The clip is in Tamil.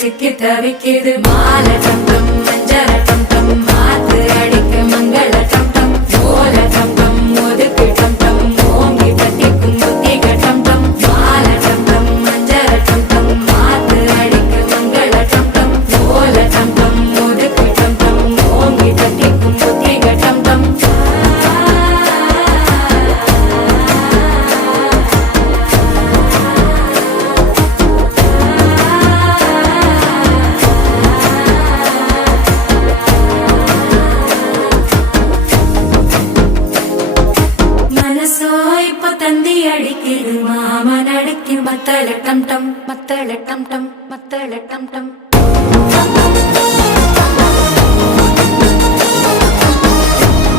சிக்கி தவிக்குது மாலை டம் டம் மஞ்சள டம் டம் மாத்து அடிக்க மங்கள டம் டம் ஓல டம் டம் ஒதுக்கு டம் டம் ஓங்கி தட்டிக்கும் புத்திக டம் டம் மாலை டம் டம் மஞ்சள டம் டம் மாத்து அடிக்க மங்கள டம் டம் ஓல டம் டம் ஒதுக்கு டம் டம் ஓங்கி தட்டிக்கும் புத்திக டம் டம் தந்தி அடிக்குது மாமன் அடிக்கு மத்தள டம் டம் மத்தள டம் டம் மத்தள டம் டம்